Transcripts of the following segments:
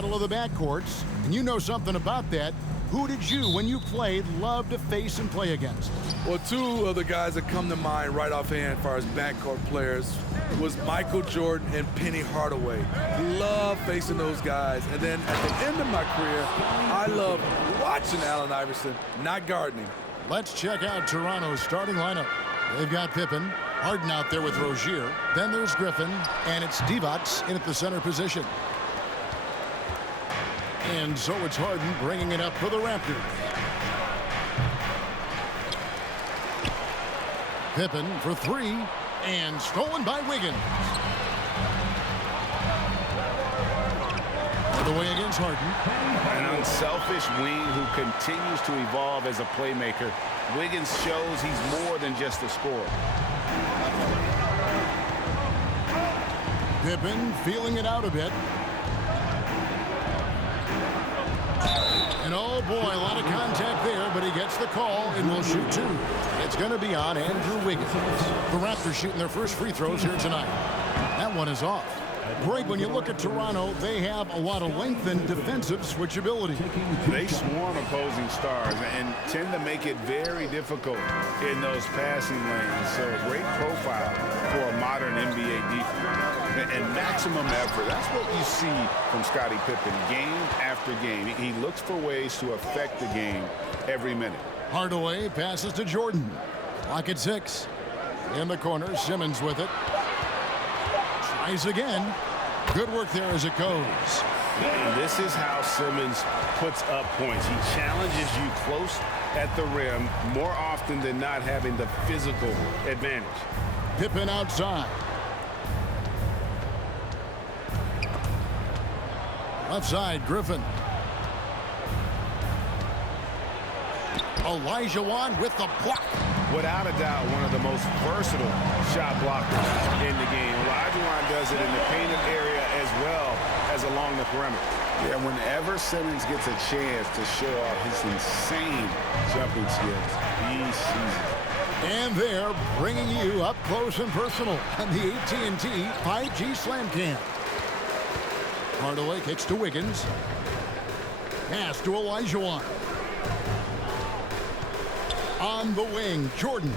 battle of the backcourts, and you know something about that. Who did you, when you played, love to face and play against? Well, two of the guys that come to mind right offhand as far as backcourt players was Michael Jordan and Penny Hardaway. Love facing those guys. And then at the end of my career, I love watching Allen Iverson, not guarding him. Let's check out Toronto's starting lineup. They've got Pippen, Harden out there with Rozier. Then there's Griffin, and it's Divac in at the center position. And so it's Harden bringing it up for the Raptors. Pippen for three, and stolen by Wiggins. The way against Harden. An unselfish wing who continues to evolve as a playmaker. Wiggins shows he's more than just a scorer. Pippen feeling it out a bit. And oh boy, a lot of contact there, but he gets the call and will shoot two. It's going to be on Andrew Wiggins. The Raptors shooting their first free throws here tonight. That one is off. Greg, when you look at Toronto, they have a lot of length and defensive switchability. They swarm opposing stars and tend to make it very difficult in those passing lanes. So a great profile for a modern NBA defense. And maximum effort. That's what you see from Scottie Pippen game after game. He looks for ways to affect the game every minute. Hardaway passes to Jordan. Clock at 6. In the corner, Simmons with it. Tries again. Good work there as it goes. And this is how Simmons puts up points. He challenges you close at the rim more often than not, having the physical advantage. Pippen outside. Left side, Griffin. Olajuwon with the block. Without a doubt, one of the most versatile shot blockers in the game. Olajuwon does it in the painted area as well as along the perimeter. Yeah, whenever Simmons gets a chance to show off his insane jumping skills, he sees it. And they're bringing you up close and personal on the AT&T 5G Slam Cam. Hardaway kicks to Wiggins. Pass to Olajuwon. On the wing, Jordan.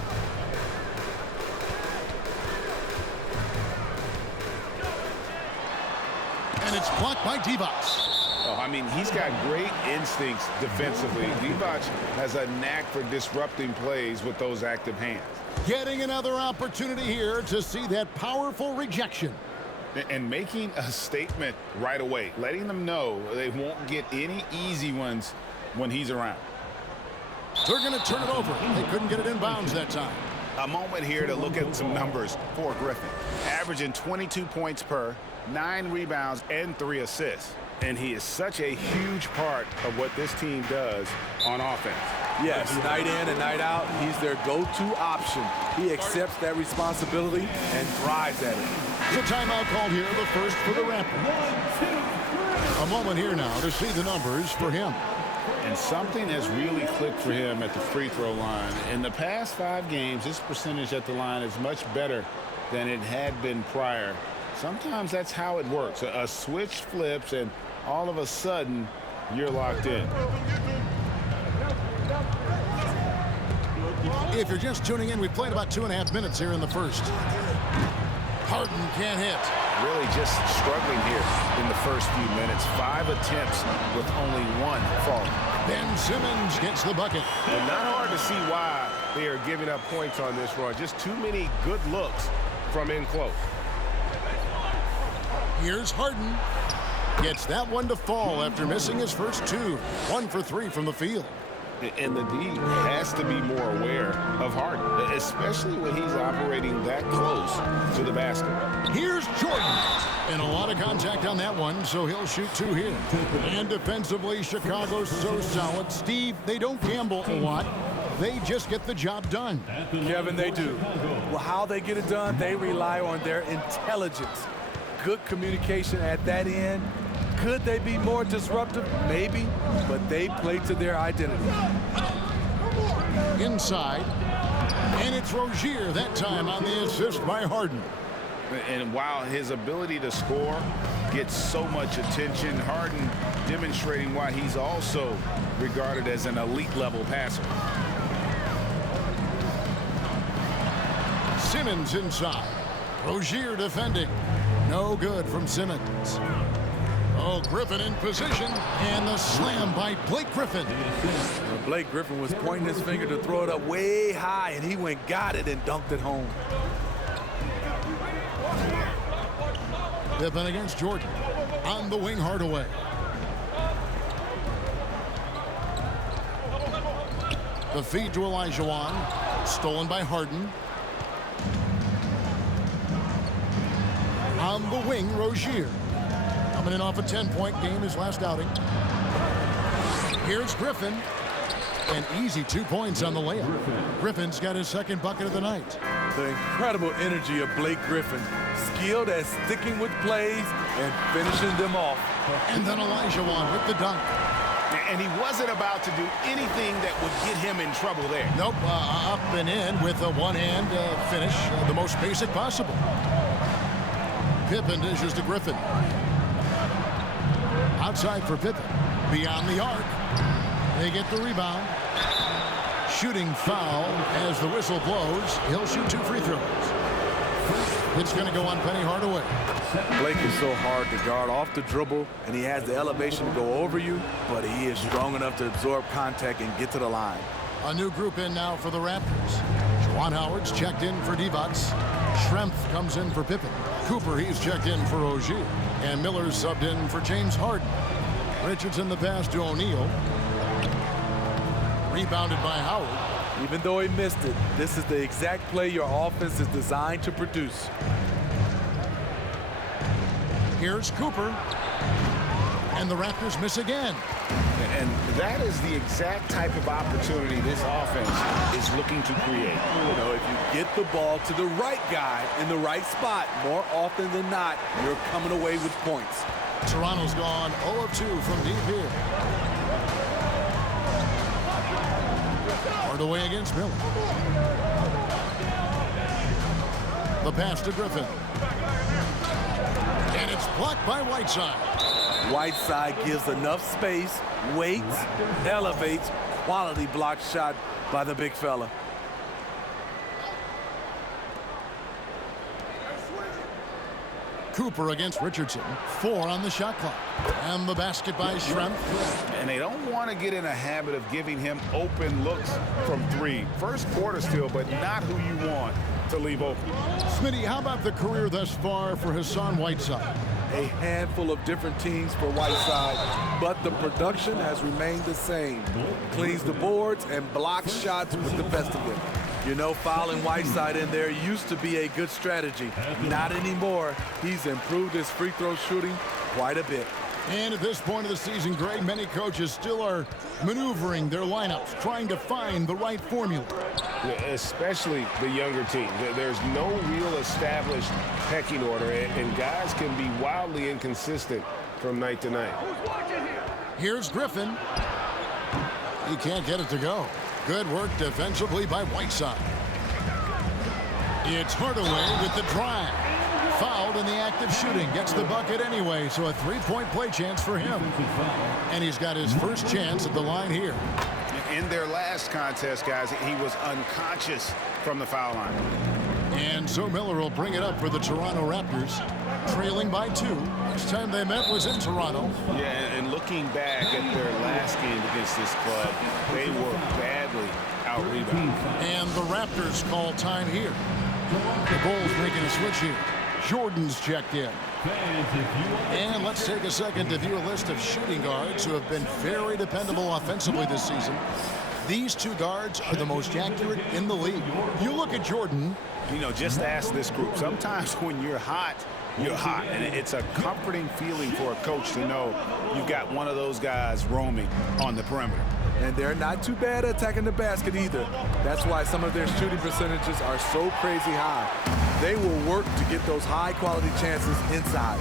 And it's blocked by Divac. Oh, I mean, he's got great instincts defensively. Divac has a knack for disrupting plays with those active hands. Getting another opportunity here to see that powerful rejection. And making a statement right away, letting them know they won't get any easy ones when he's around. They're going to turn it over. They couldn't get it in bounds that time. A moment here to look at some numbers for Griffin. Averaging 22 points per, 9 rebounds, and 3 assists. And he is such a huge part of what this team does on offense. Yes, night in and night out, he's their go-to option. He accepts that responsibility and thrives at it. The timeout called here, the first for the Raptors. A moment here now to see the numbers for him. And something has really clicked for him at the free throw line. In the past 5 games, his percentage at the line is much better than it had been prior. Sometimes that's how it works. A switch flips and all of a sudden you're locked in. If you're just tuning in, we've played about 2.5 minutes here in the first. Harden can't hit. Really just struggling here in the first few minutes. 5 attempts with only 1 fall. Ben Simmons gets the bucket. Well, not hard to see why they are giving up points on this run. Just too many good looks from in close. Here's Harden. Gets that one to fall after missing his first 2. 1 for 3 from the field. And the D has to be more aware of Harden, especially when he's operating that close to the basket. Here's Jordan. And a lot of contact on that one, so he'll shoot 2 here. And defensively, Chicago's so solid. Steve, they don't gamble a lot. They just get the job done. Kevin, they do. Well, how they get it done, they rely on their intelligence. Good communication at that end. Could they be more disruptive? Maybe, but they play to their identity. Inside, and it's Rozier that time on the assist by Harden. And while his ability to score gets so much attention. Harden demonstrating why he's also regarded as an elite level passer. Simmons inside. Rozier defending. No good from Simmons. Oh, Griffin in position, and the slam by Blake Griffin. Blake Griffin was pointing his finger to throw it up way high, and he went, got it, and dunked it home. Pippen against Jordan. On the wing, Hardaway. The feed to Olajuwon. Stolen by Harden. On the wing, Rozier. Coming in off a 10-point game his last outing. Here's Griffin. An easy 2 points on the layup. Griffin's got his second bucket of the night. The incredible energy of Blake Griffin. Skilled at sticking with plays and finishing them off. And then Olajuwon with the dunk. And he wasn't about to do anything that would get him in trouble there. Nope, up and in with a one-hand finish, the most basic possible. Pippen dishes to Griffin. Outside for Pippen. Beyond the arc. They get the rebound. Shooting foul as the whistle blows. He'll shoot 2 free throws. It's going to go on Penny Hardaway. Blake is so hard to guard off the dribble, and he has the elevation to go over you, but he is strong enough to absorb contact and get to the line. A new group in now for the Raptors. Juwan Howard's checked in for Divac. Schrempf comes in for Pippen. Cooper, he's checked in for Rozier. And Miller's subbed in for James Harden. Richardson the pass to O'Neal. Rebounded by Howard. Even though he missed it, this is the exact play your offense is designed to produce. Here's Cooper. And the Raptors miss again. And that is the exact type of opportunity this offense is looking to create. You know, if you get the ball to the right guy in the right spot, more often than not, you're coming away with points. Toronto's gone 0 of 2 from deep here. Hardaway against Miller. The pass to Griffin. And it's blocked by Whiteside. Whiteside gives enough space, waits, elevates, quality block shot by the big fella. Cooper against Richardson. 4 on the shot clock. And the basket by Schrempf. And they don't want to get in a habit of giving him open looks from 3. First quarter still, but not who you want to leave open. Smitty, how about the career thus far for Hassan Whiteside? A handful of different teams for Whiteside, but the production has remained the same. Cleans the boards and blocks shots with the best of them. You know, fouling Whiteside in there used to be a good strategy. Not anymore. He's improved his free throw shooting quite a bit. And at this point of the season, Greg, many coaches still are maneuvering their lineups, trying to find the right formula. Yeah, especially the younger team. There's no real established pecking order, and guys can be wildly inconsistent from night to night. Here's Griffin. He can't get it to go. Good work defensively by Whiteside. It's Hardaway with the drive. Fouled in the act of shooting. Gets the bucket anyway, so a 3-point play chance for him. And he's got his first chance at the line here. In their last contest, guys, he was unconscious from the foul line. And so Miller will bring it up for the Toronto Raptors, trailing by 2. Last time they met was in Toronto. Yeah, and looking back at their last game against this club, they were badly out-rebounded. And the Raptors call time here. The Bulls making a switch here. Jordan's checked in. And let's take a second to view a list of shooting guards who have been very dependable offensively this season. These 2 guards are the most accurate in the league. You look at Jordan. You know, just ask this group. Sometimes when you're hot, you're hot. And it's a comforting feeling for a coach to know you've got one of those guys roaming on the perimeter. And they're not too bad at attacking the basket either. That's why some of their shooting percentages are so crazy high. They will work to get those high-quality chances inside.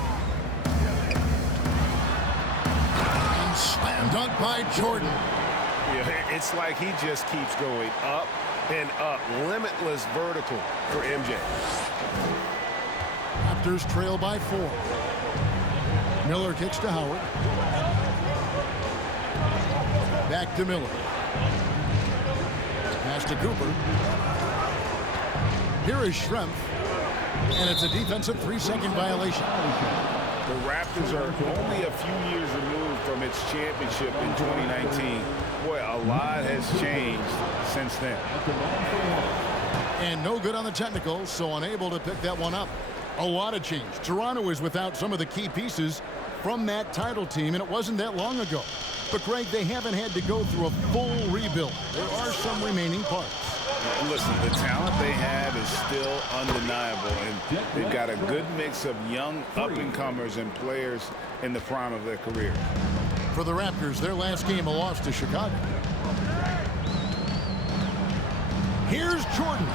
And slam dunk by Jordan. Yeah, it's like he just keeps going up and up. Limitless vertical for MJ. Raptors trail by 4. Miller kicks to Howard. Back to Miller. Pass to Cooper. Here is Schrempf. And it's a defensive 3-second violation. The Raptors are only a few years removed from its championship in 2019. Boy, a lot has changed since then. And no good on the technical, so unable to pick that one up. A lot of change. Toronto is without some of the key pieces from that title team, and it wasn't that long ago. But, Greg, they haven't had to go through a full rebuild. There are some remaining parts. Listen, the talent they have is still undeniable, and they've got a good mix of young up-and-comers and players in the prime of their career. For the Raptors, their last game, a loss to Chicago. Here's Jordan.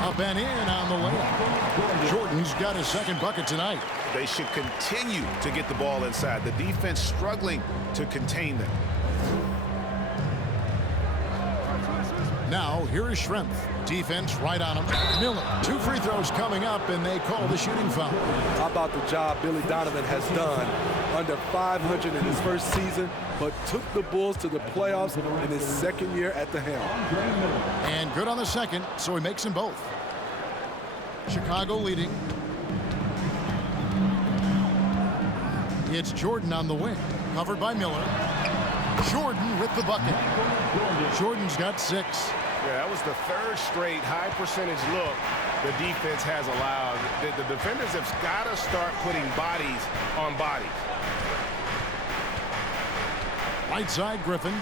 Up and in on the layup. Jordan's got his second bucket tonight. They should continue to get the ball inside. The defense struggling to contain them. Now, here is Schrempf. Defense right on him. Miller, 2 free throws coming up, and they call the shooting foul. How about the job Billy Donovan has done? Under 500 in his first season, but took the Bulls to the playoffs in his second year at the helm. And good on the second, so he makes them both. Chicago leading. It's Jordan on the wing, covered by Miller. Jordan with the bucket. Jordan's got 6. Yeah, that was the third straight high percentage look the defense has allowed. The defenders have got to start putting bodies on bodies. Whiteside, Griffin.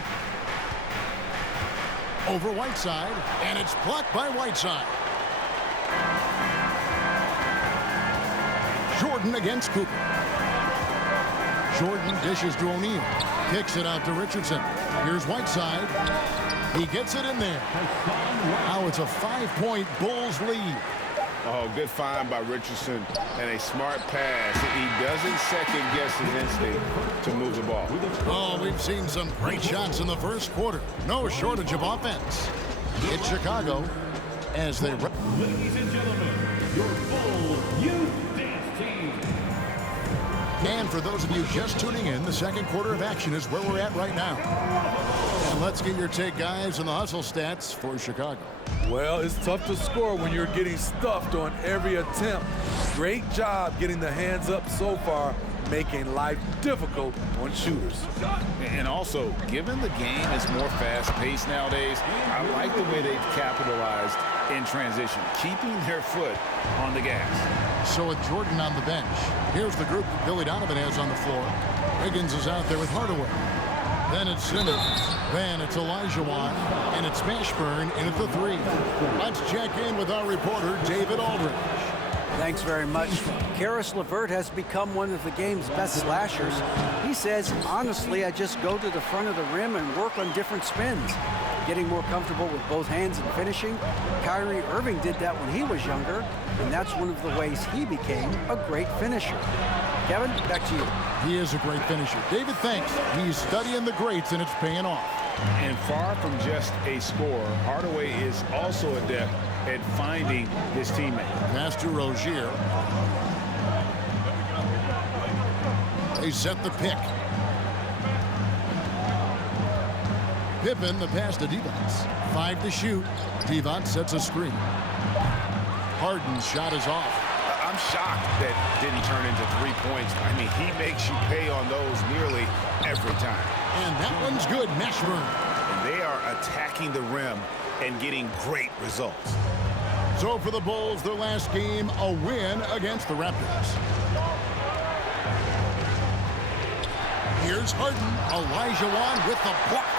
Over Whiteside, and it's blocked by Whiteside. Jordan against Cooper. Jordan dishes to O'Neal. Kicks it out to Richardson. Here's Whiteside. He gets it in there. Now it's a 5-point Bulls lead. Oh, good find by Richardson and a smart pass. He doesn't second-guess his instinct to move the ball. Oh, we've seen some great shots in the first quarter. No shortage of offense. It's Chicago as they... Ladies and gentlemen, your Bull Youth Dance Team. And for those of you just tuning in, the second quarter of action is where we're at right now. And let's get your take, guys, on the hustle stats for Chicago. Well, it's tough to score when you're getting stuffed on every attempt. Great job getting the hands up so far, making life difficult on shooters. And also, given the game is more fast-paced nowadays, I like the way they've capitalized in transition, keeping their foot on the gas. So with Jordan on the bench, here's the group that Billy Donovan has on the floor. Wiggins is out there with Hardaway. Then it's Simmons. Then it's Olajuwon. And it's Mashburn in at the 3. Let's check in with our reporter, David Aldridge. Thanks very much. Karis LeVert has become one of the game's best slashers. He says, honestly, I just go to the front of the rim and work on different spins. Getting more comfortable with both hands and finishing. Kyrie Irving did that when he was younger, and that's one of the ways he became a great finisher. Kevin, back to you. He is a great finisher. David, thanks. He's studying the greats, and it's paying off. And far from just a scorer, Hardaway is also adept at finding his teammate. Pass to Rozier. They set the pick. Pippen, the pass to Devonts. 5 to shoot. Devonts sets a screen. Harden's shot is off. I'm shocked that didn't turn into 3 points. I mean, he makes you pay on those nearly every time. And that one's good. Mashburn. And they are attacking the rim and getting great results. So for the Bulls, their last game, a win against the Raptors. Here's Harden. Olajuwon with the block.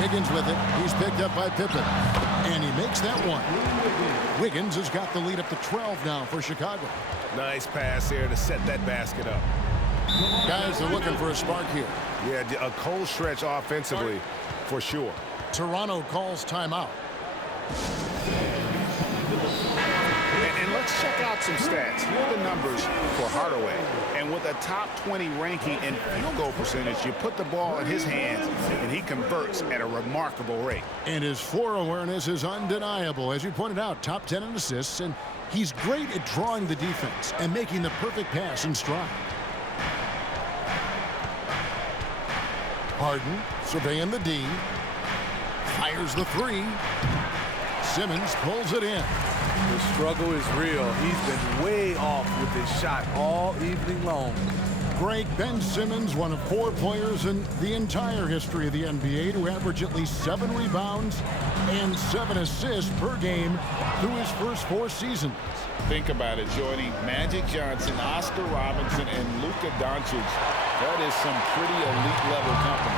Wiggins with it. He's picked up by Pippen. And he makes that one. Wiggins has got the lead up to 12 now for Chicago. Nice pass here to set that basket up. Guys are looking for a spark here. Yeah, a cold stretch offensively for sure. Toronto calls timeout. And let's check out some stats. Here are the numbers for Hardaway. And with a top 20 ranking in field goal percentage, you put the ball in his hands, and he converts at a remarkable rate. And his floor awareness is undeniable. As you pointed out, top 10 in assists, and he's great at drawing the defense and making the perfect pass in stride. Harden surveying the D. Fires the three. Simmons pulls it in. The struggle is real. He's been way off with his shot all evening long. Greg, Ben Simmons, one of 4 players in the entire history of the NBA to average at least 7 rebounds and 7 assists per game through his first 4 seasons. Think about it, joining Magic Johnson, Oscar Robinson, and Luka Doncic. That is some pretty elite level company.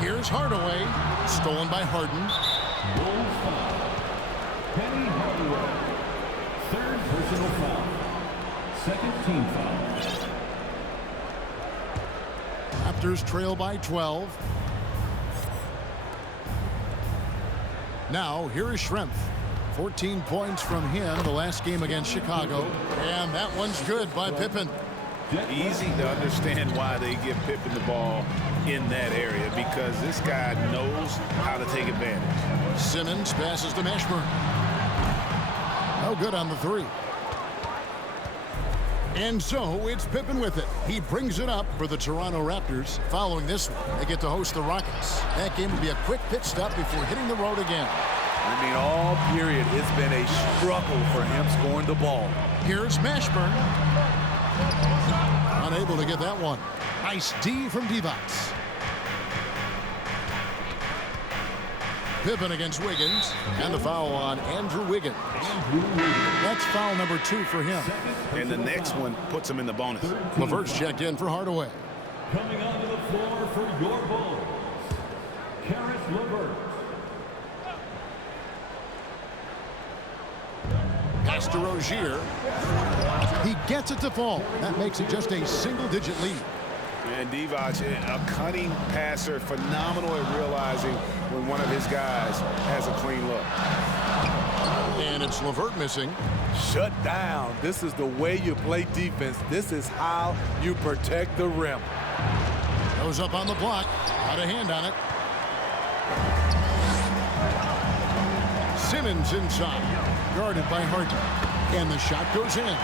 Here's Hardaway, stolen by Harden. Bulls foul. Penny Hardaway. Third personal foul. Second team foul. Raptors trail by 12. Now, here is Schrempf. 14 points from him the last game against Chicago. And that one's good by Pippen. Easy to understand why they give Pippen the ball in that area, because this guy knows how to take advantage. Simmons passes to Mashburn. No good on the 3. And so it's Pippen with it. He brings it up for the Toronto Raptors. Following this one, they get to host the Rockets. That game will be a quick pit stop before hitting the road again. I mean, all period, it's been a struggle for him scoring the ball. Here's Mashburn. Unable to get that one. Nice D from Divac. Pippen against Wiggins. And the foul on Andrew Wiggins. That's foul number 2 for him. And the next one puts him in the bonus. LeVert's checked in for Hardaway. Coming onto the floor for your Bulls, Karis LeVert. Pass to Rozier. He gets it to fall. That makes it just a single-digit lead. And Divac, a cunning passer, phenomenal at realizing when one of his guys has a clean look. And it's LeVert missing. Shut down. This is the way you play defense. This is how you protect the rim. Goes up on the block. Got a hand on it. Simmons inside. Guarded by Harden. And the shot goes in.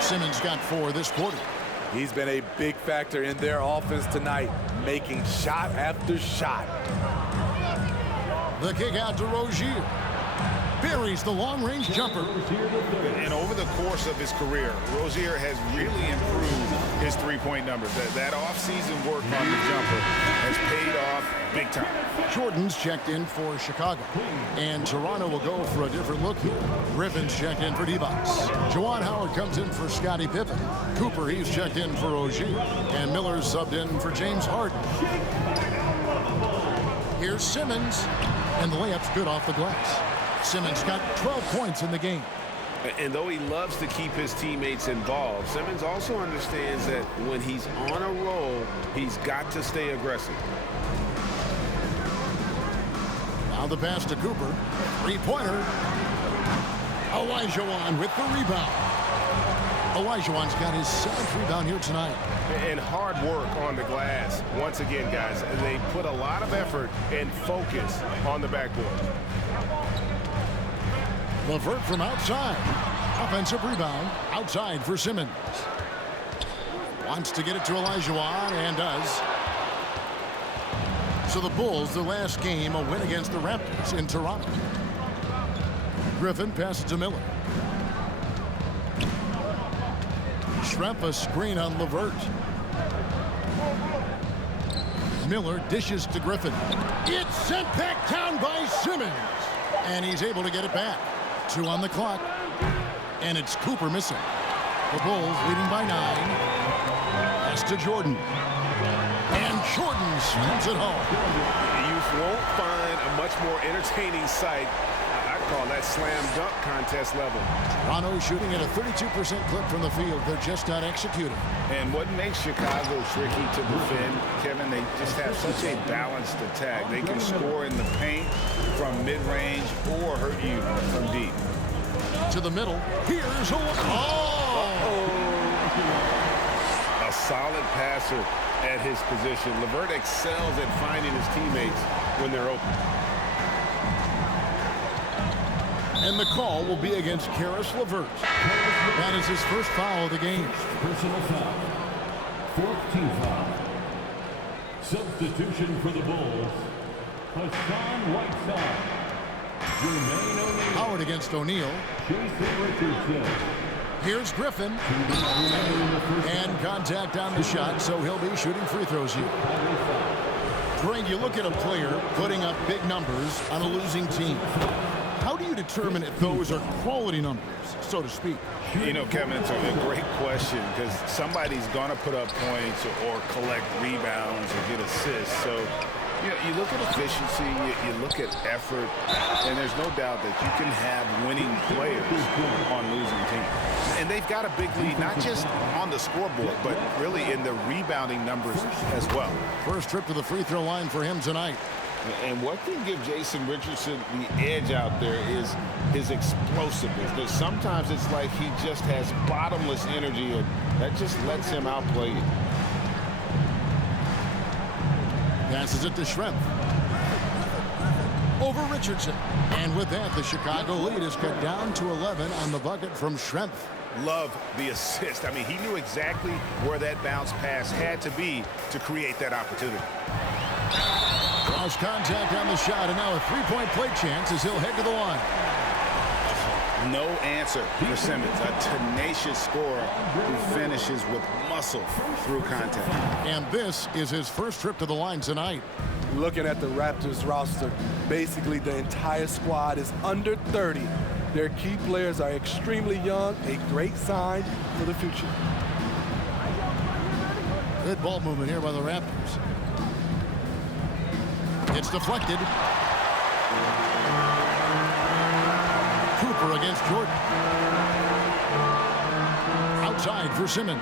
Simmons got 4 this quarter. He's been a big factor in their offense tonight, making shot after shot. The kick out to Rozier. Buries the long-range jumper. And over the course of his career, Rozier has really improved his three-point numbers. That off-season work on the jumper has paid off big time. Jordan's checked in for Chicago. And Toronto will go for a different look here. Griffin's checked in for Divac. Juwan Howard comes in for Scottie Pippen. Cooper, he's checked in for Rozier. And Miller's subbed in for James Harden. Here's Simmons. And the layup's good off the glass. Simmons got 12 points in the game. And though he loves to keep his teammates involved, Simmons also understands that when he's on a roll, he's got to stay aggressive. Now the pass to Cooper. 3-pointer. Olajuwon with the rebound. Olajuwon's got his 7th rebound here tonight. And hard work on the glass. Once again, guys, they put a lot of effort and focus on the backboard. LeVert from outside. Offensive rebound. Outside for Simmons. Wants to get it to Olajuwon and does. So the Bulls, the last game, a win against the Raptors in Toronto. Griffin passes to Miller. Schrempf a screen on LeVert. Miller dishes to Griffin. It's sent back down by Simmons. And he's able to get it back. 2 on the clock. And it's Cooper missing. The Bulls leading by 9. Pass to Jordan. And Jordan slams it home. You won't find a much more entertaining sight. I call that slam dunk contest level. Toronto shooting at a 32% clip from the field. They're just not executing. And what makes Chicago tricky to defend, Kevin, they just have such a balanced attack. They can score in the paint from mid-range or hurt you to the middle. Here's a A solid passer at his position. LeVert excels at finding his teammates when they're open. And the call will be against Karis LeVert. That is his first foul of the game. Personal foul. Fourth team foul. Substitution for the Bulls. Hassan Whiteside. Jermaine O'Neal. Howard against O'Neal. Jason Richardson. Here's Griffin. And contact on the shot, so he'll be shooting free throws here. Greg, you look at a player putting up big numbers on a losing team. How do you determine if those are quality numbers, so to speak? You know, Kevin, it's a great question because somebody's going to put up points or collect rebounds or get assists. So, you know, you look at efficiency, you look at effort, and there's no doubt that you can have winning players on losing teams. And they've got a big lead, not just on the scoreboard, but really in the rebounding numbers as well. First trip to the free throw line for him tonight. And what can give Jason Richardson the edge out there is his explosiveness. But sometimes it's like he just has bottomless energy, and that just lets him outplay you. Passes it to Schrempf. Over Richardson. And with that, the Chicago lead is cut down to 11 on the bucket from Schrempf. Love the assist. I mean, he knew exactly where that bounce pass had to be to create that opportunity. Cross contact on the shot, and now a three-point play chance as he'll head to the line. No answer for Simmons, a tenacious scorer who finishes with muscle through contact. And this is his first trip to the line tonight. Looking at the Raptors roster, basically the entire squad is under 30. Their key players are extremely young, a great sign for the future. Good ball movement here by the Raptors. It's deflected. Cooper against Jordan. Outside for Simmons.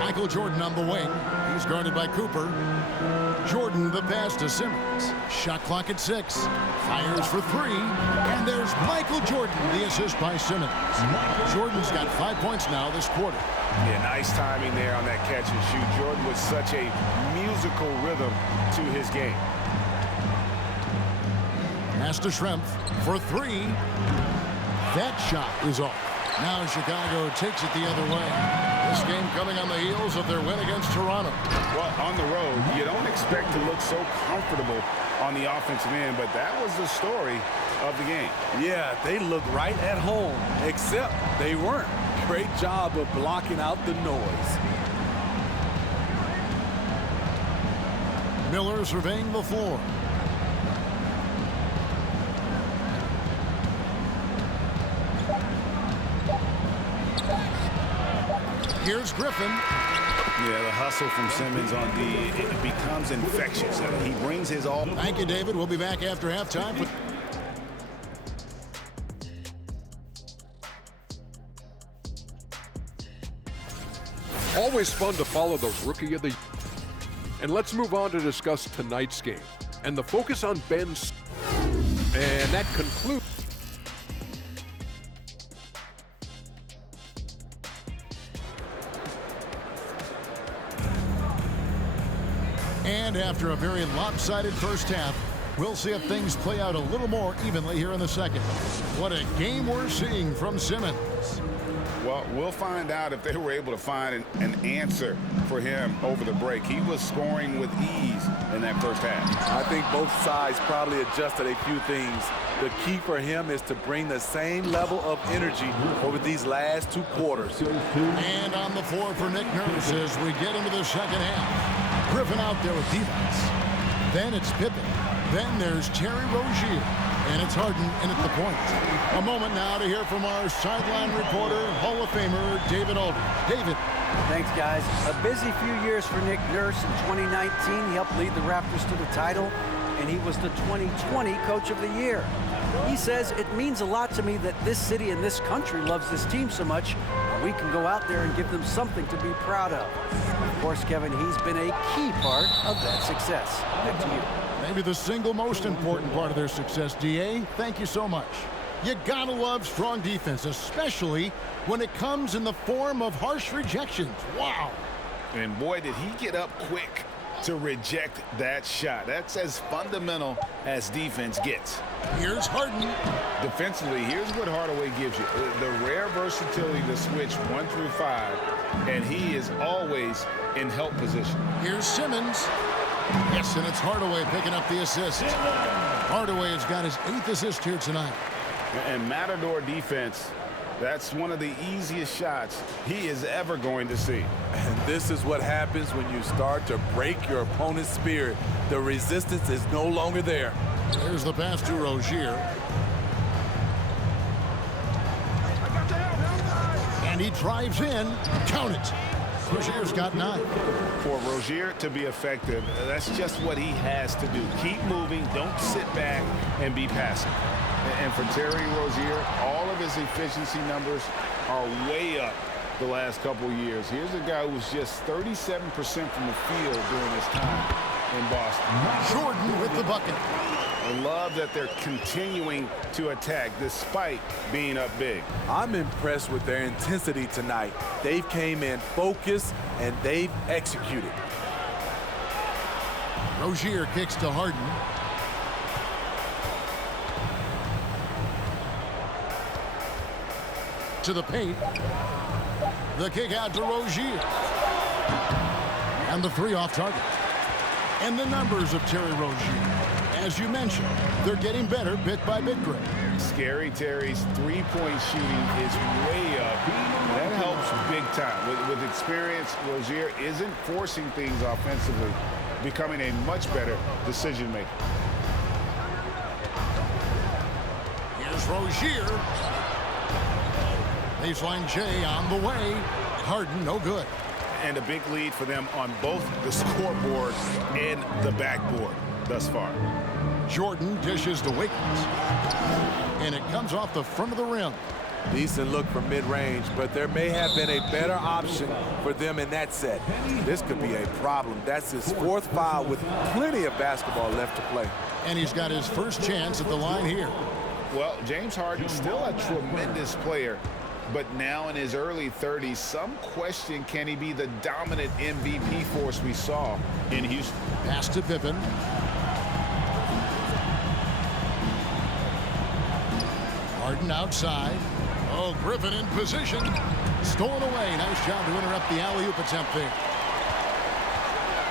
Michael Jordan on the wing. He's guarded by Cooper. Jordan the pass to Simmons. Shot clock at 6. Fires for 3. And there's Michael Jordan, the assist by Simmons. Jordan's got 5 points now this quarter. Yeah, nice timing there on that catch and shoot. Jordan with such a musical rhythm to his game. Pass to Schrempf for 3. That shot is off. Now Chicago takes it the other way. This game coming on the heels of their win against Toronto. Well, on the road, you don't expect to look so comfortable on the offensive end, but that was the story of the game. Yeah, they looked right at home, except they weren't. Great job of blocking out the noise. Miller surveying the floor. Here's Griffin. Yeah, the hustle from Simmons on D, it becomes infectious. He brings his all. Thank you, David. We'll be back after halftime. Always fun to follow the Rookie of the Year. And let's move on to discuss tonight's game and the focus on Ben. And that concludes. And after a very lopsided first half, we'll see if things play out a little more evenly here in the second. What a game we're seeing from Simmons. Well, we'll find out if they were able to find an answer for him over the break. He was scoring with ease in that first half. I think both sides probably adjusted a few things. The key for him is to bring the same level of energy over these last 2 quarters. And on the floor for Nick Nurse as we get into the second half. Griffin out there with defense. Then it's Pippen. Then there's Terry Rozier. And it's Harden in at the point. A moment now to hear from our sideline reporter, Hall of Famer David Aldridge. David. Thanks, guys. A busy few years for Nick Nurse. In 2019, he helped lead the Raptors to the title, and he was the 2020 Coach of the Year. He says, it means a lot to me that this city and this country loves this team so much. we can go out there and give them something to be proud of. Of course, Kevin, he's been a key part of that success. Back to you. Maybe the single most important part of their success, D.A. Thank you so much. You gotta love strong defense, especially when it comes in the form of harsh rejections. Wow. And boy, did he get up quick to reject that shot. That's as fundamental as defense gets. Here's Harden. Defensively, here's what Hardaway gives you. The rare versatility to switch 1 through 5, and he is always in help position. Here's Simmons. Yes, and it's Hardaway picking up the assist. Hardaway has got his 8th assist here tonight. And Matador defense, that's one of the easiest shots he is ever going to see. And this is what happens when you start to break your opponent's spirit. The resistance is no longer there. There's the pass to Rozier. And he drives in. Count it. Rozier's got 9. For Rozier to be effective, that's just what he has to do. Keep moving. Don't sit back and be passive. And for Terry Rozier, all of his efficiency numbers are way up the last couple years. Here's a guy who was just 37% from the field during his time in Boston. Jordan with the bucket. I love that they're continuing to attack despite being up big. I'm impressed with their intensity tonight. They've came in focused and they've executed. Rozier kicks to Harden. To the paint. The kick out to Rozier. And the 3 off target. And the numbers of Terry Rozier. As you mentioned, they're getting better bit by bit, Greg. Scary Terry's three-point shooting is way up. That helps big time. With experience, Rozier isn't forcing things offensively, becoming a much better decision maker. Here's Rozier. Baseline J on the way. Harden, no good. And a big lead for them on both the scoreboard and the backboard thus far. Jordan dishes to Wiggins. And it comes off the front of the rim. Decent look from mid-range, but there may have been a better option for them in that set. This could be a problem. That's his 4th foul with plenty of basketball left to play. And he's got his first chance at the line here. Well, James Harden still a tremendous player, but now in his early 30s, some question, can he be the dominant MVP force we saw in Houston? Pass to Pippen. Harden outside. Oh, Griffin in position. Stolen away. Nice job to interrupt the alley-oop attempt there.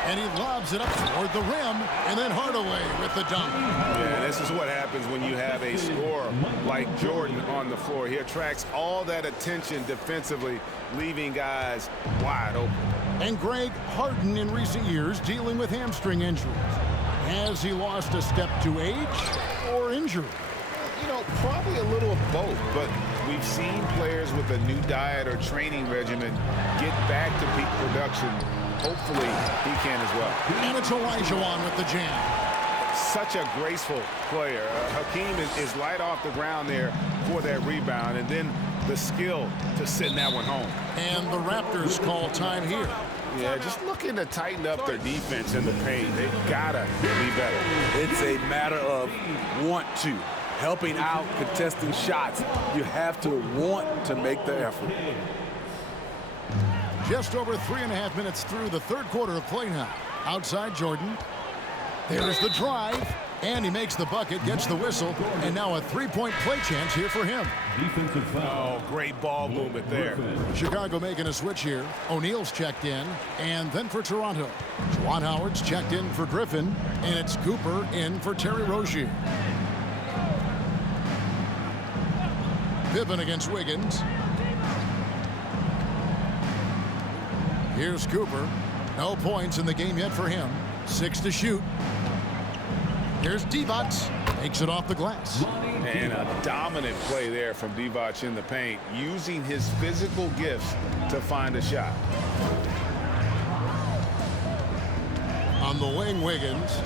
And he lobs it up toward the rim. And then Hardaway with the dunk. Yeah, this is what happens when you have a scorer like Jordan on the floor. He attracts all that attention defensively, leaving guys wide open. And Greg, Harden in recent years dealing with hamstring injuries. Has he lost a step to age or injury? You know, probably a little of both, but we've seen players with a new diet or training regimen get back to peak production. Hopefully, he can as well. And it's Olajuwon with the jam. Such a graceful player. Hakeem is light off the ground there for that rebound, and then the skill to send that one home. And the Raptors call time here. Yeah, just looking to tighten up their defense in the paint. They've got to be better. It's a matter of want to. Helping out, contesting shots. You have to want to make the effort. Just over 3.5 minutes through the 3rd quarter of play now. Outside Jordan. There's the drive. And he makes the bucket, gets the whistle, and now a 3-point play chance here for him. Defensive foul. Oh, great ball movement there. Chicago making a switch here. O'Neal's checked in, and then for Toronto. Juwan Howard's checked in for Griffin, and it's Cooper in for Terry Rozier. Pippen against Wiggins. Here's Cooper. No points in the game yet for him. 6 to shoot. Here's Divac. Takes it off the glass. And a dominant play there from Divac in the paint, using his physical gifts to find a shot. On the wing, Wiggins.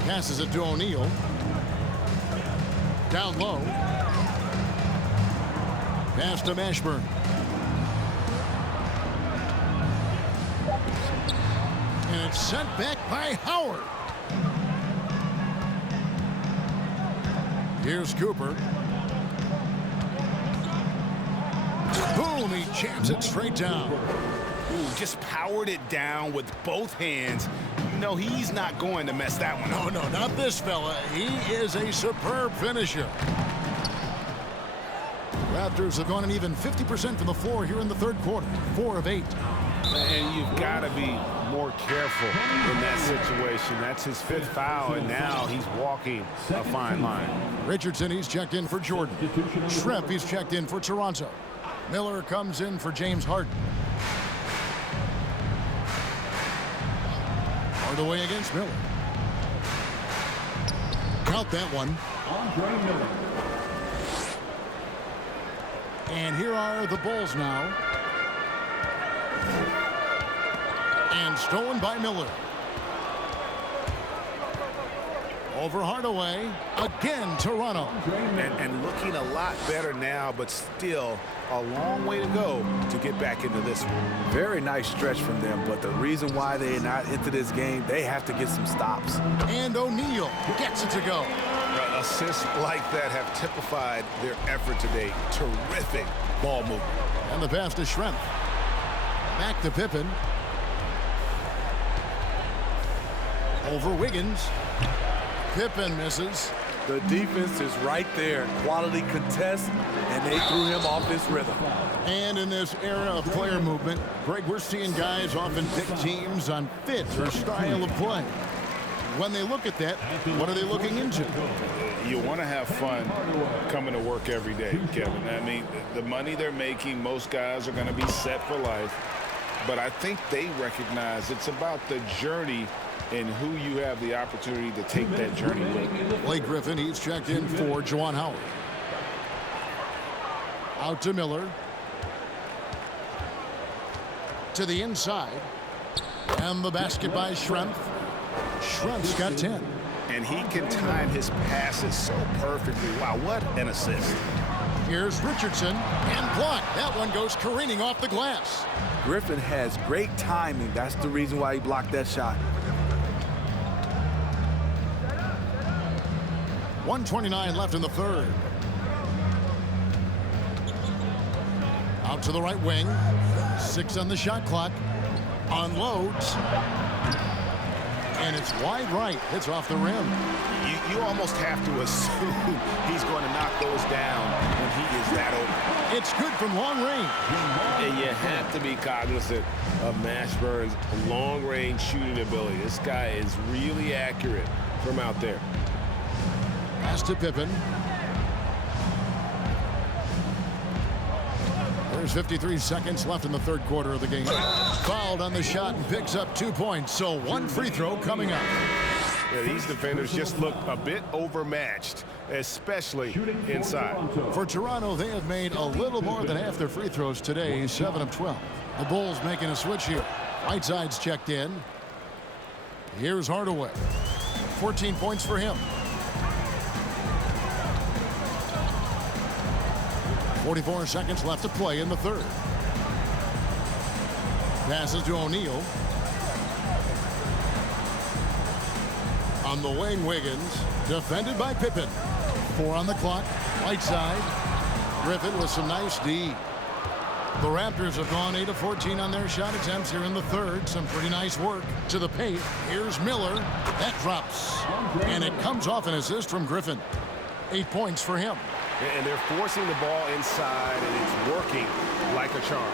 Passes it to O'Neal. Down low. Pass to Mashburn. And it's sent back by Howard. Here's Cooper. Boom, he jams it straight down. Ooh, just powered it down with both hands. No, he's not going to mess that one up. No, not this fella. He is a superb finisher. Raptors have gone an even 50% from the floor here in the third quarter. 4 of 8. And you've got to be more careful in that situation. That's his 5th foul, and now he's walking a fine line. Richardson, he's checked in for Jordan. Shrimp, he's checked in for Toronto. Miller comes in for James Harden. Hardaway against Miller. Count that one. Andre Miller. And here are the Bulls now. And stolen by Miller. Over Hardaway. Again, Toronto. And looking a lot better now, but still a long way to go to get back into this one. Very nice stretch from them, but the reason why they're not into this game, they have to get some stops. And O'Neal gets it to go. Assists like that have typified their effort today. Terrific ball movement. And the pass to Shrimp. Back to Pippen. Over Wiggins. Pippen misses. The defense is right there. Quality contest, and they threw him off his rhythm. And in this era of player movement, Greg, we're seeing guys often pick teams on fit or style of play. When they look at that, what are they looking into? You want to have fun coming to work every day, Kevin. I mean, the money they're making, most guys are going to be set for life. But I think they recognize it's about the journey and who you have the opportunity to take that journey with. Blake Griffin, he's checked in for Juwan Howard. Out to Miller. To the inside. And the basket by Shrimp. Shrimp's got 10. And he can time his passes so perfectly. Wow, what an assist. Here's Richardson, and blocked. That one goes careening off the glass. Griffin has great timing. That's the reason why he blocked that shot. 1:29 left in the third. Out to the right wing. 6 on the shot clock. Unloads. And it's wide right. It's off the rim. You almost have to assume he's going to knock those down when he is that open. It's good from long range. And you have to be cognizant of Mashburn's long-range shooting ability. This guy is really accurate from out there. Pass to Pippen. There's 53 seconds left in the third quarter of the game. Fouled on the shot and picks up 2 points. So 1 free throw coming up. Yeah, these defenders just look a bit overmatched, especially inside. For Toronto, they have made a little more than half their free throws today, 7 of 12. The Bulls making a switch here. Whiteside's checked in. Here's Hardaway. 14 points for him. 44 seconds left to play in the third. Passes to O'Neal. On the wing, Wiggins. Defended by Pippen. 4 on the clock. Whiteside. Griffin with some nice D. The Raptors have gone 8 of 14 on their shot attempts here in the third. Some pretty nice work to the paint. Here's Miller. That drops. And it comes off an assist from Griffin. 8 points for him. And they're forcing the ball inside, and it's working like a charm.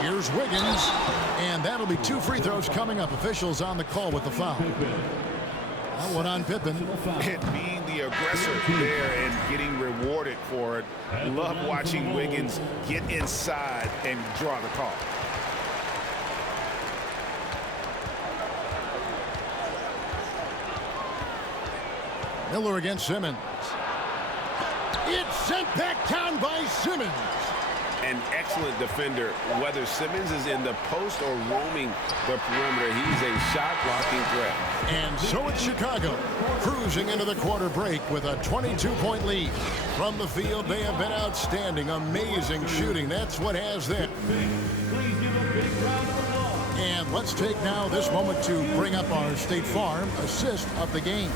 Here's Wiggins, and that'll be 2 free throws coming up. Officials on the call with the foul. That one on Pippen. And being the aggressor there and getting rewarded for it. Love watching Wiggins get inside and draw the call. Miller against Simmons. It's sent back down by Simmons. an excellent defender. Whether Simmons is in the post or roaming the perimeter, he's a shot-blocking threat. And so it's Chicago, cruising into the quarter break with a 22-point lead. From the field, they have been outstanding, amazing shooting. That's what has them. And let's take now this moment to bring up our State Farm assist of the game.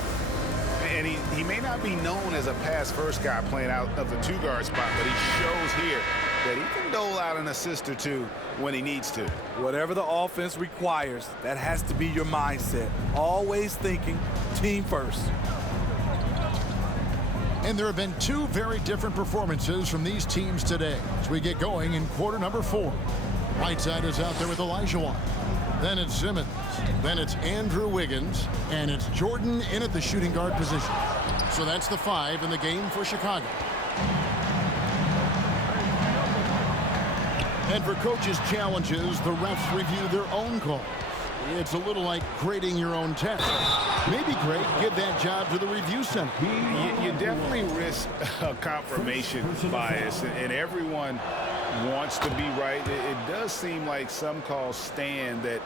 And he may not be known as a pass-first guy playing out of the two-guard spot, but he shows here that he can dole out an assist or two when he needs to. Whatever the offense requires, that has to be your mindset. Always thinking team first. And there have been two very different performances from these teams today as we get going in quarter number 4. Whiteside is out there with Olajuwon. Then it's Simmons. Then it's Andrew Wiggins. And it's Jordan in at the shooting guard position. So that's the 5 in the game for Chicago. And for coaches' challenges, the refs review their own calls. It's a little like grading your own test. Maybe, Greg, give that job to the review center. You definitely risk a confirmation bias, and everyone wants to be right. It does seem like some calls stand that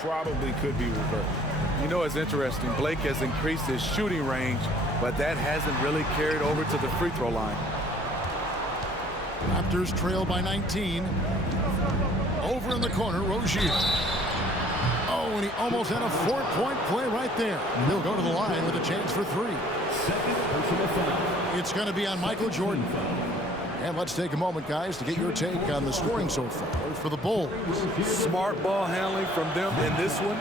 probably could be reversed. You know, it's interesting. Blake has increased his shooting range, but that hasn't really carried over to the free throw line. Raptors trail by 19. Over in the corner, Rozier. Oh, and he almost had a 4-point play right there. He'll go to the line with a chance for 3. It's going to be on Michael Jordan. And let's take a moment, guys, to get your take on the scoring so far for the Bulls. Smart ball handling from them in this one.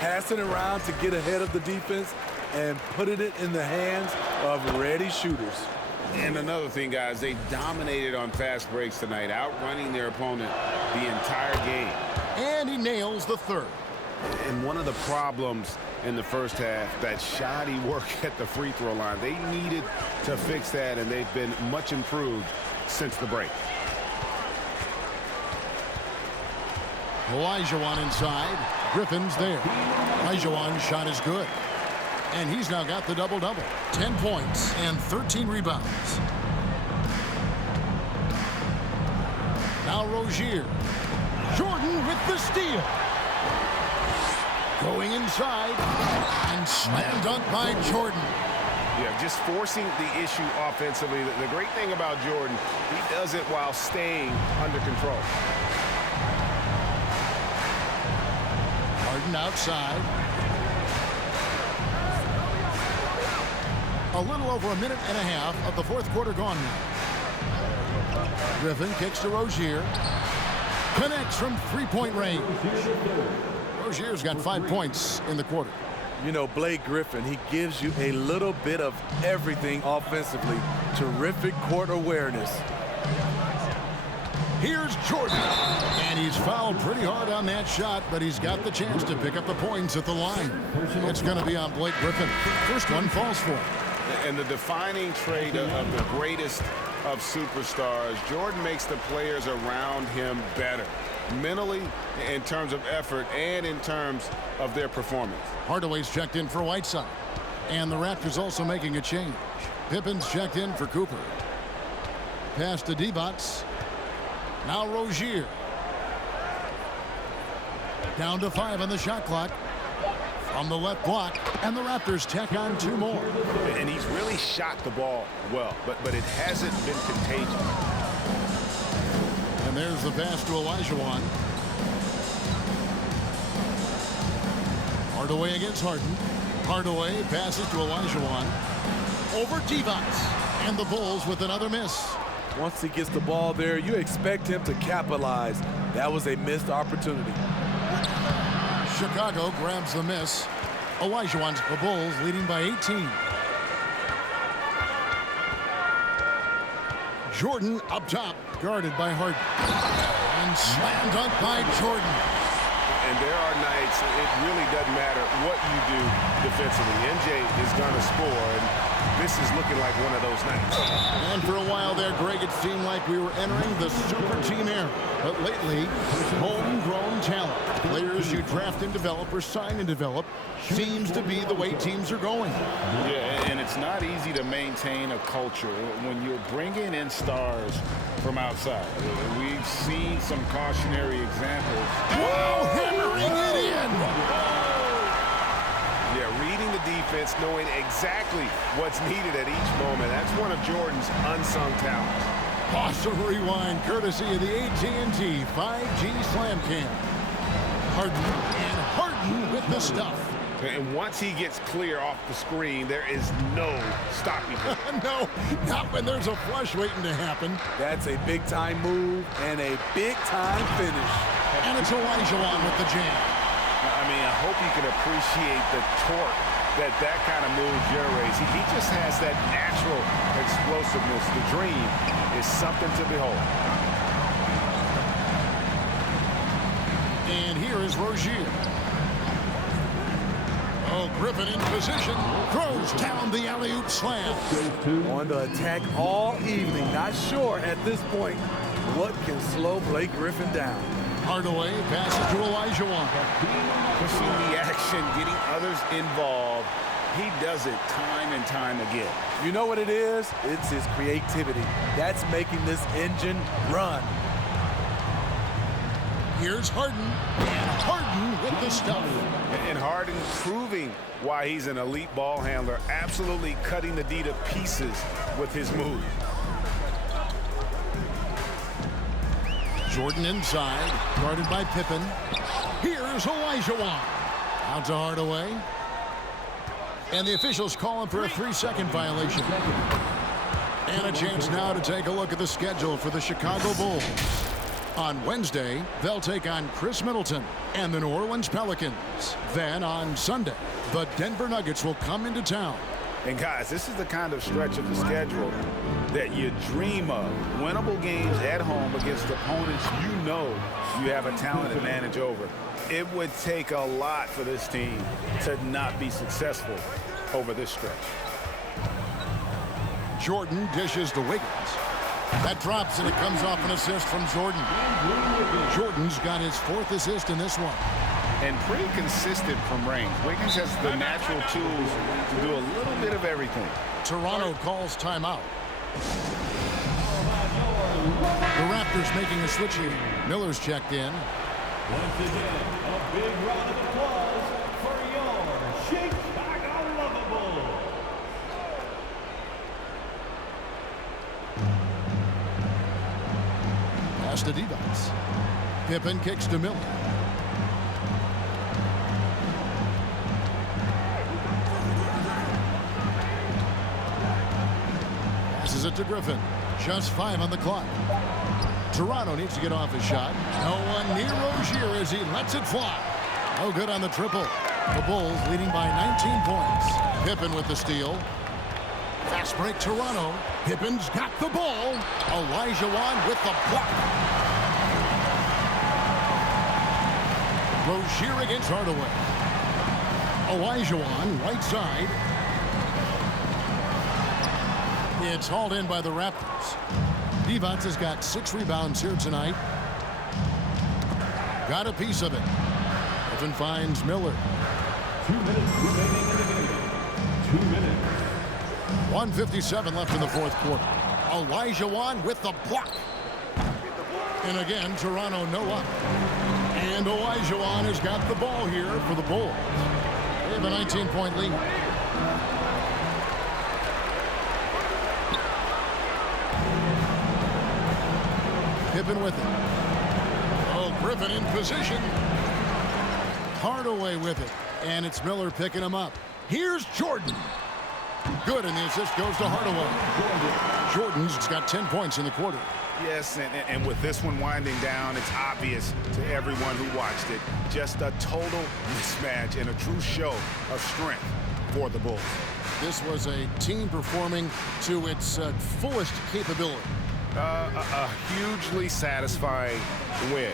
Passing around to get ahead of the defense and putting it in the hands of ready shooters. And another thing, guys, they dominated on fast breaks tonight, outrunning their opponent the entire game. And he nails the 3rd. And one of the problems in the first half, that shoddy work at the free throw line. They needed to fix that, and they've been much improved since the break. Olajuwon inside. Griffin's there. Olajuwon's shot is good. And he's now got the double-double. 10 points and 13 rebounds. Now Rozier. Jordan with the steal. Going inside. And slam dunk by Jordan. Yeah, just forcing the issue offensively. The great thing about Jordan, he does it while staying under control. Harden outside. A little over a minute and a half of the 4th quarter gone now. Griffin kicks to Rozier. Connects from 3-point range. Rozier's got 5 points in the quarter. You know, Blake Griffin, he gives you a little bit of everything offensively. Terrific court awareness. Here's Jordan. And he's fouled pretty hard on that shot, but he's got the chance to pick up the points at the line. It's going to be on Blake Griffin. First one falls for him. And the defining trait of the greatest of superstars, Jordan makes the players around him better. Mentally, in terms of effort, and in terms of their performance. Hardaway's checked in for Whiteside. And the Raptors also making a change. Pippen's checked in for Cooper. Pass to Divac. Now Rozier. Down to 5 on the shot clock. From the left block. And the Raptors tack on 2 more. And he's really shot the ball well, but it hasn't been contagious. And there's the pass to Olajuwon. Hardaway against Harden. Hardaway passes to Olajuwon. Over Divac. And the Bulls with another miss. Once he gets the ball there, you expect him to capitalize. That was a missed opportunity. Chicago grabs the miss. Olajuwon's the Bulls leading by 18. Jordan up top, guarded by Harden. And slam dunk by Jordan. And there are nights it really doesn't matter what you do defensively. MJ is going to score, and this is looking like one of those nights. And for a while there, Greg, it seemed like we were entering the super team era. But lately, homegrown talent, players you draft and develop or sign and develop, seems to be the way teams are going. Yeah, and it's not easy to maintain a culture when you're bringing in stars from outside. We've seen some cautionary examples. Whoa, hammering it in! Yeah, reading the defense, knowing exactly what's needed at each moment. That's one of Jordan's unsung talents. Awesome rewind, courtesy of the AT&T 5G Slam Cam. Harden with the stuff. And once he gets clear off the screen, there is no stopping him. No, not when there's a flush waiting to happen. That's a big-time move and a big-time finish. And it's Olajuwon with the jam. I mean, I hope you can appreciate the torque that kind of move generates. He just has that natural explosiveness. The dream is something to behold. And here is Rozier. Oh, Griffin in position. Throws down the alley-oop slam. On the attack all evening. Not sure at this point what can slow Blake Griffin down. Hardaway passes to Olajuwon. Pushing the action, getting others involved. He does it time and time again. You know what it is? It's his creativity. That's making this engine run. Here's Harden. And Harden with the stuff. And Harden proving why he's an elite ball handler, absolutely cutting the D to pieces with his move. Jordan inside, guarded by Pippen. Here's Olajuwon. Out to Hardaway. And the officials calling for a 3-second violation. And a chance now to take a look at the schedule for the Chicago Bulls. On Wednesday, they'll take on Chris Middleton and the New Orleans Pelicans. Then on Sunday, the Denver Nuggets will come into town. And guys, this is the kind of stretch of the schedule that you dream of. Winnable games at home against opponents you know you have a talent advantage over. It would take a lot for this team to not be successful over this stretch. Jordan dishes to Wiggins. That drops, and it comes off an assist from Jordan. Jordan's got his 4th assist in this one. And pretty consistent from range. Wiggins has the natural tools to do a little bit of everything. Toronto calls timeout. The Raptors making a switch here. Miller's checked in. Once again, a big round of applause for your Chicago Lovables. Pass to Divac. Pippen kicks to Miller. Passes it to Griffin. Just 5 on the clock. Toronto needs to get off his shot. No one near Rozier as he lets it fly. No good on the triple. The Bulls leading by 19 points. Pippen with the steal. Fast break Toronto. Pippen's got the ball. Olajuwon with the block. Rozier against Hardaway. Olajuwon right side. It's hauled in by the Raptors. Divac has got 6 rebounds here tonight. Got a piece of it. Griffin finds Miller. 2 minutes remaining in the game. 2 minutes. 1:57 left in the 4th quarter. Olajuwon with the block. And again, Toronto no up. And Olajuwon has got the ball here for the Bulls. They have a 19-point lead. Pippen with it. Oh, Griffin in position. Hardaway with it. And it's Miller picking him up. Here's Jordan. Good, and the assist goes to Hardaway. Jordan's got 10 points in the quarter. Yes, and with this one winding down, it's obvious to everyone who watched it. Just a total mismatch and a true show of strength for the Bulls. This was a team performing to its fullest capability. A hugely satisfying win.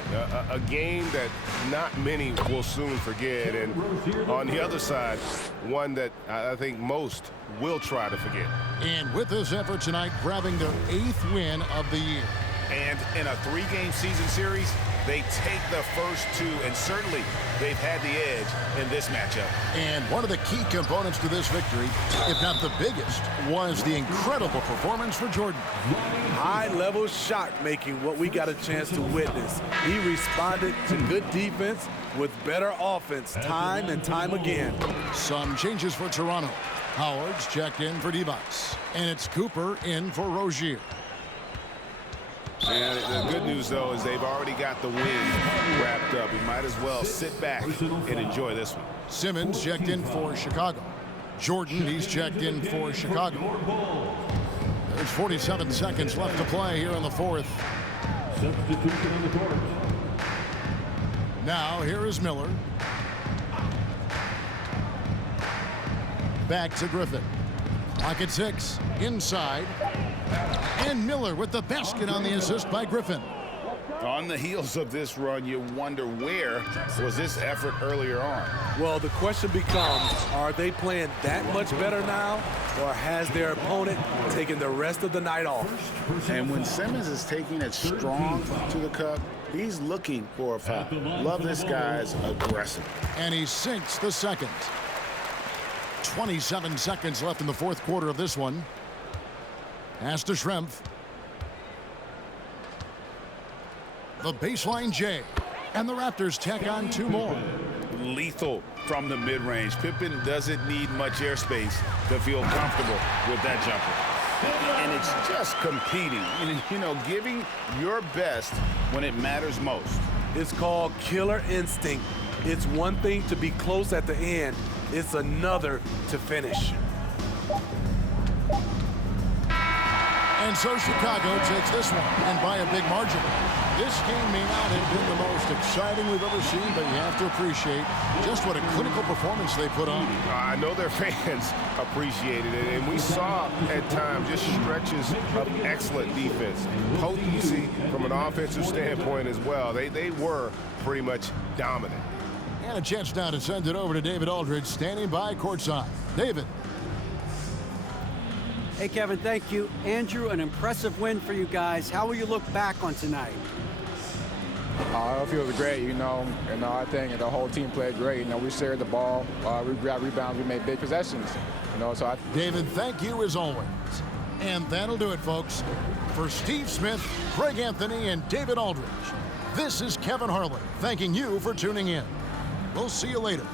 A game that not many will soon forget. And on the other side, one that I think most will try to forget. And with this effort tonight, grabbing their 8th win of the year. And in a 3-game season series, they take the first 2, and certainly they've had the edge in this matchup. And one of the key components to this victory, if not the biggest, was the incredible performance for Jordan. High-level shot making, what we got a chance to witness. He responded to good defense with better offense time and time again. Some changes for Toronto. Howard's checked in for Device, and it's Cooper in for Rozier. And the good news, though, is they've already got the win wrapped up. You might as well sit back and enjoy this one. Simmons checked in for Chicago. Jordan, he's checked in for Chicago. There's 47 seconds left to play here in the 4th. Substitution on the court. Now, here is Miller. Back to Griffin. Clock at 6. Inside. And Miller with the basket on the assist by Griffin. On the heels of this run, you wonder where was this effort earlier on? Well, the question becomes, are they playing that much better now, or has their opponent taken the rest of the night off? And when Simmons is taking it strong to the cup, he's looking for a foul. Love this guy's aggressive. And he sinks the second. 27 seconds left in the 4th quarter of this one. Pass to Schrempf. The baseline J. And the Raptors tack on 2 more. Lethal from the mid-range. Pippen doesn't need much airspace to feel comfortable with that jumper. And it's just competing, you know, giving your best when it matters most. It's called killer instinct. It's one thing to be close at the end. It's another to finish. And so Chicago takes this one, and by a big margin. This game may not have been the most exciting we've ever seen, but you have to appreciate just what a clinical performance they put on. I know their fans appreciated it, and we saw at times just stretches of excellent defense. Potency from an offensive standpoint as well. They were pretty much dominant. And a chance now to send it over to David Aldridge, standing by courtside. David. Hey, Kevin, thank you. Andrew, an impressive win for you guys. How will you look back on tonight? It feels great, you know, and I think the whole team played great. You know, we shared the ball, we grabbed rebounds, we made big possessions, you know, so David, thank you as always. And that'll do it, folks. For Steve Smith, Greg Anthony, and David Aldridge, this is Kevin Harlan thanking you for tuning in. We'll see you later.